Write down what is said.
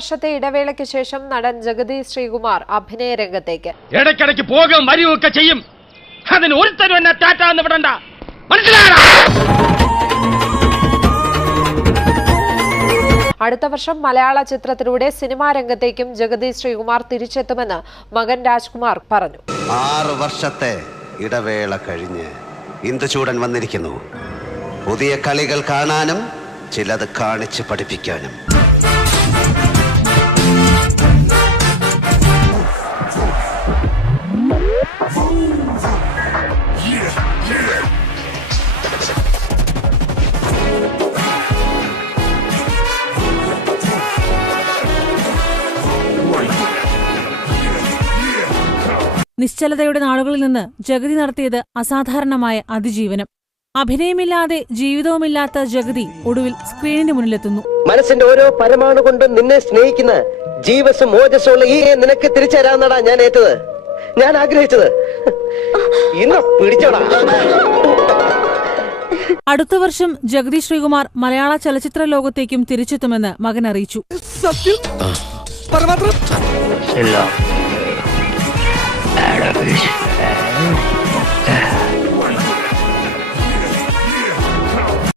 വർഷത്തെ ഇടവേളയ്ക്ക് ശേഷം നടൻ ജഗതി ശ്രീകുമാർ അഭിനയ രംഗത്തേക്ക്. ഇടയ്ക്കിടയ്ക്ക് പോകും വരികയൊക്കെ ചെയ്യും. അതിന് ഒരുത്തരും എന്നെ ടാറ്റാന്ന് വിടണ്ട, മനസ്സിലായോ? അടുത്ത വർഷം മലയാള ചിത്രത്തിലൂടെ സിനിമാ രംഗത്തേക്കും ജഗതി ശ്രീകുമാർ തിരിച്ചെത്തുമെന്ന് മകൻ രാജ്കുമാർ പറഞ്ഞു. 6 വർഷത്തെ ഇടവേള കഴിഞ്ഞ് ഇന്ദുചൂടൻ വന്നിരിക്കുന്നു. പുതിയ കളികൾ കാണാനും ചിലത് കാണിച്ച് പഠിപ്പിക്കാനും. നിശ്ചലതയുടെ നാളുകളിൽ നിന്ന് ജഗതി നടത്തിയത് അസാധാരണമായ അതിജീവനം. അഭിനയമില്ലാതെ ജീവിതവുമില്ലാത്ത ജഗതി ഒടുവിൽ സ്ക്രീനിന് മുന്നിലെത്തുന്നു. മനസ്സിന്റെ ഓരോ പരമാണു കൊണ്ടും നിന്നെ സ്നേഹിക്കുന്ന ജീവസും ഓജസ്സുള്ള ഈ നിനക്ക് തിരിച്ചു തരാമെന്നടാ ഞാൻ ഏറ്റത്, ഞാൻ ആഗ്രഹിച്ചത്. ഇന്ന് പിടിച്ചോടാ. അടുത്ത വർഷം ജഗതി ശ്രീകുമാർ മലയാള ചലച്ചിത്ര ലോകത്തേക്കും തിരിച്ചെത്തുമെന്ന് മകൻ അറിയിച്ചു. സത്യം